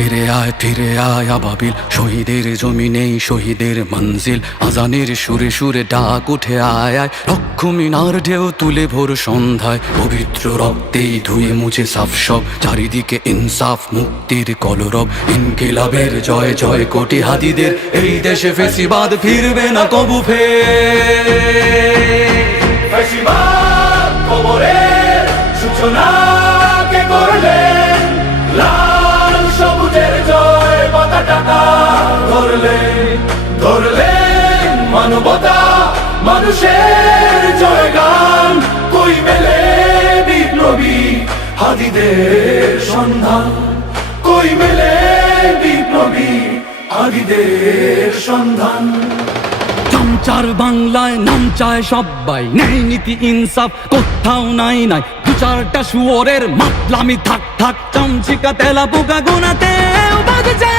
ফিরে আয় আবাবিল, শহীদের জমিনেই শহীদের মঞ্জিল। আজানের সুরে সুরে ডাক উঠে আয় আয়, লক্ষ মিনার ঢেউ তুলে ভোর সন্ধ্যায়। পবিত্র রক্তেই ধুয়ে মুছে সাফ সব, চারিদিকে ইনসাফ মুক্তির কলরব। ইনকিলাবের জয় জয় কোটি হাদিদের, এই দেশে ফেসিবাদ ফিরবে না কবু ফেসিবাদ কবরের সূচনা কে করলেন, লাল সবুজের জয় পতাকা ধরলেন মানবতা মানুষের জয়গান। কই মেলে বিপ্লবী হাদিদের সন্ধান, কই মেলে বিপ্লবী হাদিদের সন্ধান। চামচার বাংলায় নাম চায় সব্বাই, ন্যায় নীতি ইনসাফ কোথাও নাই নাই। দু চারটা শুয়োরের মাতলামি থাক থাক, চামচিকা তেলা পোকা গোনাতেও বাজছে।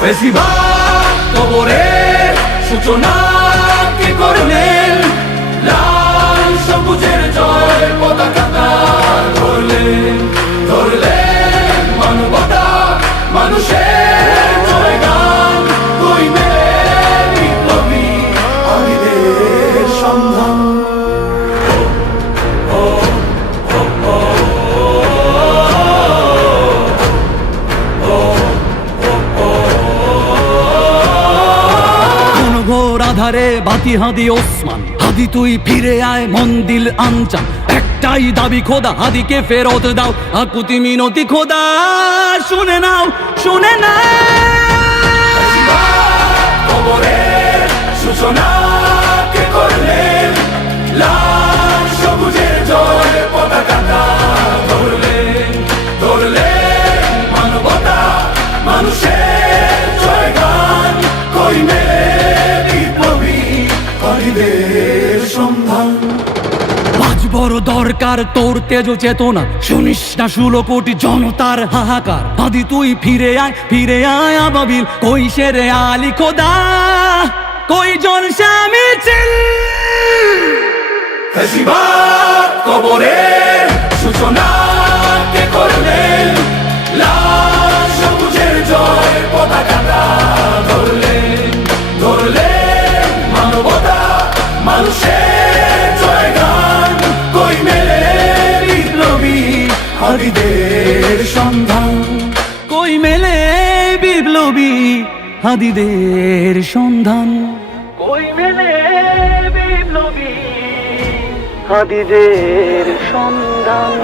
ফেসিবাদ কবরের সূচনা কে করলেন, লাল সবুজের জয় পতাকা ধরলেন মানবতা মানুষের জয়গান। কই মেলে বিপ্লবী হাদিদের সন্ধান। ঘোর আধারে বাতি হাদি ওসমান, হাদি তুই ফিরে আয় মন দিল আনচান। একটাই দাবি খোদা, হাদিকে ফেরত দাও আকুতি মিনতি খোদা। শুনে নাও শুনে নাও। কবরের সূচনা কে করলেন, লাল সবুজের জয় পতাকা ধরলেন মানবতা মানুষের জয়গান। কই মেলে বিপ্লবী হাদিদের সন্ধান। আজ বড় দরকার তোর তেজ চেতনা, শুনিস না 16 কোটি জনতার হাহাকার। হাদি তুই ফিরে আয় আবাবিল, কই শেরে আলী খোদা, কই জলসা মিছিল। ফেসিবাদ কবরের সূচনা কে করলেন, লাল সবুজের জয় পতাকা ধরলেন মানবতা মানুষের জয়গান। কই মেলে বিপ্লবী হাদিদের সন্ধান, কই মেলে বিপ্লবী হাদিদের সন্ধান, কই মেলে বিপ্লবী হাদিদের সন্ধান।